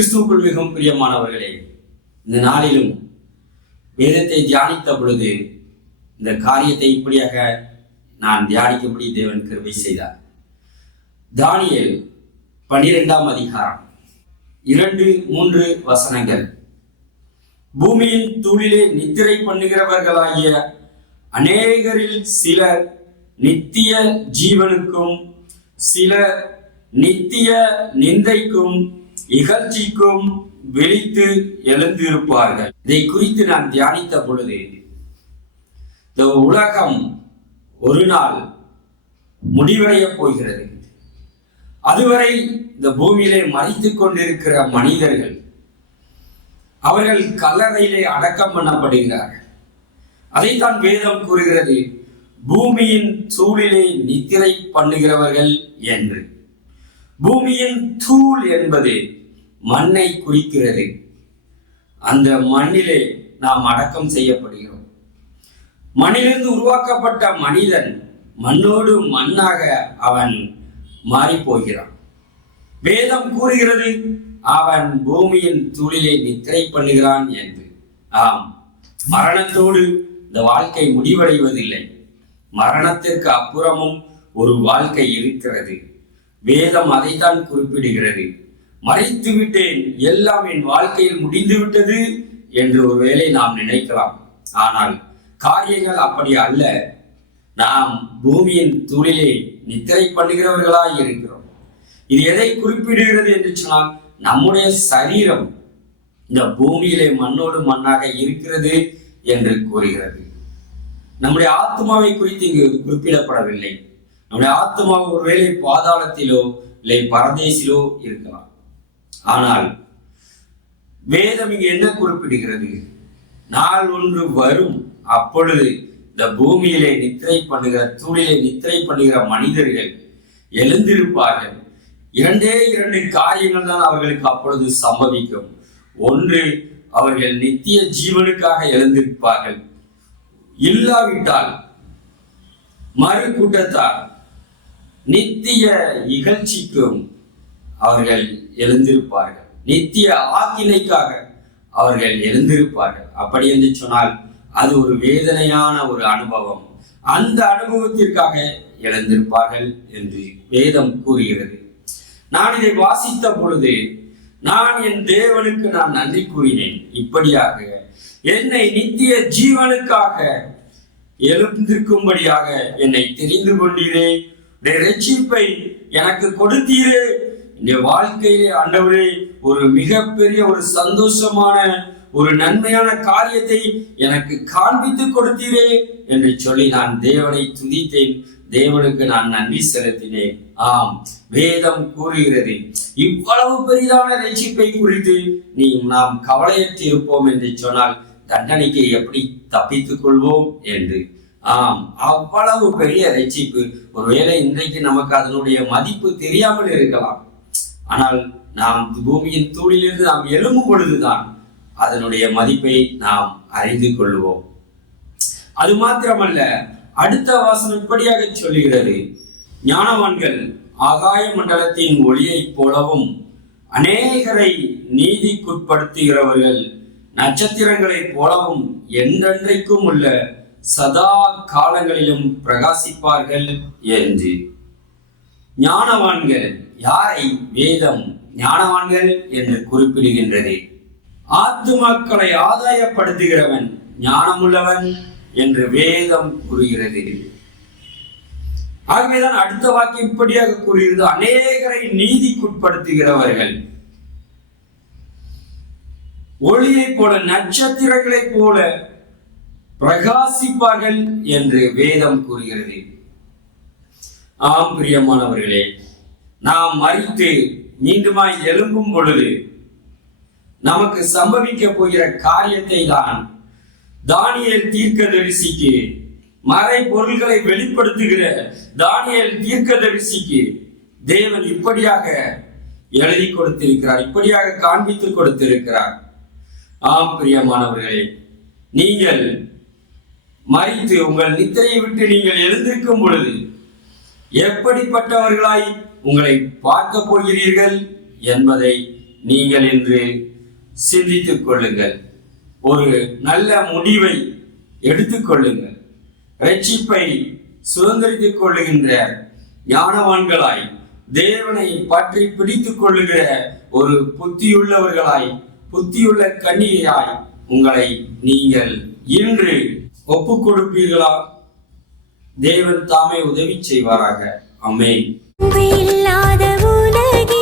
கிறிஸ்துவுக்குள் மிகவும் பிரியமானவர்களே இந்த நாளிலும் வேதத்தை தியானித்த பொழுது இந்த காரியத்தை இப்படியாக நான் தியானிக்கும்படி தேவன் கிருபை செய்தார். தானியல் பனிரெண்டாம் அதிகாரம் இரண்டு மூன்று வசனங்கள். பூமியின் தூளிலே நித்திரை பண்ணுகிறவர்களாகிய அநேகரில் சிலர் நித்திய ஜீவனுக்கும் சிலர் நித்திய நிந்தைக்கும் இகழ்ச்சிக்கும் விழித்து எழுந்திருப்பார்கள். இதை குறித்து நான் தியானித்த பொழுது இந்த உலகம் ஒரு நாள் முடிவடையப் போகிறது. அதுவரை இந்த பூமியிலே மறித்துக் கொண்டிருக்கிற மனிதர்கள் அவர்கள் கல்லறையிலே அடக்கம் பண்ணப்படுகிறார்கள். அதைத்தான் வேதம் கூறுகிறது பூமியின் தூளிலே நித்திரை பண்ணுகிறவர்கள் என்று. பூமியின் தூள் என்பது மண்ணை குறிக்கிறது. அந்த மண்ணிலே நாம் அடக்கம் செய்யப்படுகிறோம். மண்ணிலிருந்து உருவாக்கப்பட்ட மனிதன் மண்ணோடு மண்ணாக அவன் மாறிப் போகிறான் வேதம் கூறுகிறது அவன் பூமியின் தூளிலே நித்திரை பண்ணுகிறான் என்று. ஆம் மரணத்தோடு இந்த வாழ்க்கை முடிவடைவதில்லை. மரணத்திற்கு அப்புறமும் ஒரு வாழ்க்கை இருக்கிறது. வேதம் அதைத்தான் குறிப்பிடுகிறது. மறைத்து விட்டேன் எல்லாம் என் வாழ்க்கையில் முடிந்து விட்டது என்று ஒருவேளை நாம் நினைக்கலாம். ஆனால் காரியங்கள் அப்படி அல்ல. நாம் பூமியின் தூளிலே நித்திரை பண்ணுகிறவர்களாய் இருக்கிறோம். இது எதை குறிப்பிடுகிறது என்று சொன்னால் நம்முடைய சரீரம் இந்த பூமியிலே மண்ணோடு மண்ணாக இருக்கிறது என்று கூறுகிறது. நம்முடைய ஆத்மாவை குறித்து இங்கு குறிப்பிடப்படவில்லை. நம்முடைய ஆத்மா ஒருவேளை பாதாளத்திலோ இல்லை பரதேசிலோ இருக்கலாம். ஆனால் வேதம் இங்கு என்ன குறிப்பிடுகிறது? நாள் ஒன்று வரும் அப்பொழுது இந்த பூமியிலே நித்திரை பண்ணுகிற தூளிலே நித்திரை பண்ணுகிற மனிதர்கள் எழுந்திருப்பார்கள். இரண்டே இரண்டு காரியங்கள் தான் அவர்களுக்கு அப்பொழுது சம்பவிக்கும். ஒன்று அவர்கள் நித்திய ஜீவனுக்காக எழுந்திருப்பார்கள். இல்லாவிட்டால் மறு கூட்டத்தார் நித்திய இகழ்ச்சிக்கும் அவர்கள் எழுந்திருப்பார்கள். நித்திய ஆக்கினைக்காக அவர்கள் எழுந்திருப்பார்கள். அப்படி என்று சொன்னால் அது ஒரு வேதனையான ஒரு அனுபவம். அந்த அனுபவத்திற்காக எழுந்திருப்பார்கள் என்று வேதம் கூறுகிறது. நான் இதை வாசித்த பொழுது நான் என் தேவனுக்கு நான் நன்றி கூறினேன். இப்படியாக என்னை நித்திய ஜீவனுக்காக எழுந்திருக்கும்படியாக என்னை தெரிந்து கொண்டீரே. ரட்சிப்பை எனக்கு கொடுத்தீரே. என் வாழ்க்கையிலே ஆண்டவரே ஒரு மிகப்பெரிய ஒரு சந்தோஷமான ஒரு நன்மையான காரியத்தை எனக்கு காண்பித்து கொடுத்தீரே என்று சொல்லி நான் தேவனை துதித்தேன். தேவனுக்கு நான் நன்றி செலுத்தினேன். ஆம் வேதம் கூறுகிறது இவ்வளவு பெரிதான ரட்சிப்பை குறித்து நீ நாம் கவலையற்று இருப்போம் என்று சொன்னால் தண்டனைக்கு எப்படி தப்பித்துக் கொள்வோம் என்று. ஆம் அவ்வளவு பெரிய ரட்சிப்பு. ஒருவேளை இன்றைக்கு நமக்கு அதனுடைய மதிப்பு தெரியாமல் இருக்கலாம். ஆனால் நாம் பூமியின் தூளிலிருந்து நாம் எழும்பும் பொழுதுதான் அதனுடைய மதிப்பை நாம் அறிந்து கொள்வோம். அது மாத்திரமல்ல அடுத்த வாசனம் இப்படியாக சொல்லுகிறது. ஞானவான்கள் ஆகாய மண்டலத்தின் ஒளியைப் போலவும் அநேகரை நீதிக்குட்படுத்துகிறவர்கள் நட்சத்திரங்களைப் போலவும் என்றென்றைக்கும் உள்ள சதா காலங்களிலும் பிரகாசிப்பார்கள் என்று. ஞானவான்கள் யாரை வேதம் ஞானவான்கள் என்று குறிப்பிடுகின்றது? ஆத்துமாக்களை ஆதாயப்படுத்துகிறவன் ஞானமுள்ளவன் என்று வேதம் கூறுகிறது. ஆகவேதான் அடுத்த வாக்கியம் இப்படியாக கூறுகிறது அநேகரை நீதிக்குட்படுத்துகிறவர்கள். ஒளியைப் போல நட்சத்திரங்களைப் போல பிரகாசிப்பார்கள் என்று வேதம் கூறுகிறது. ஆம் பிரியமானவர்களே நாம் மறித்து மீண்டுமாய் எழும்பும் பொழுது நமக்கு சம்பவிக்க போகிற காரியத்தை தான் தானியல் தீர்க்கதரிசிக்கு மறை பொருள்களை வெளிப்படுத்துகிற தானியல் தீர்க்கதரிசிக்கு தேவன் இப்படியாக எழுதி கொடுத்திருக்கிறார் இப்படியாக காண்பித்து கொடுத்திருக்கிறார். ஆம் பிரியமானவர்களே நீங்கள் மறித்து உங்கள் நித்திரையை விட்டு நீங்கள் எழுந்திருக்கும் பொழுது எப்படிப்பட்டவர்களாய் உங்களை பார்க்க போகிறீர்கள் என்பதை நீங்கள் இன்று சிந்தித்துக் கொள்ளுங்கள். ஒரு நல்ல முடிவை எடுத்துக்கொள்ளுங்கள் ரட்சிப்பை சுதந்திரித்துக் கொள்ளுகின்ற ஞானவான்களாய் தேவனை பற்றி பிடித்துக் கொள்ளுகிற ஒரு புத்தியுள்ளவர்களாய் புத்தியுள்ள கண்ணியாய் உங்களை நீங்கள் இன்று ஒப்புக் கொடுப்பீர்களா? தேவன் தாமே உதவி செய்வாராக. அமேன் இல்லாத உலகில்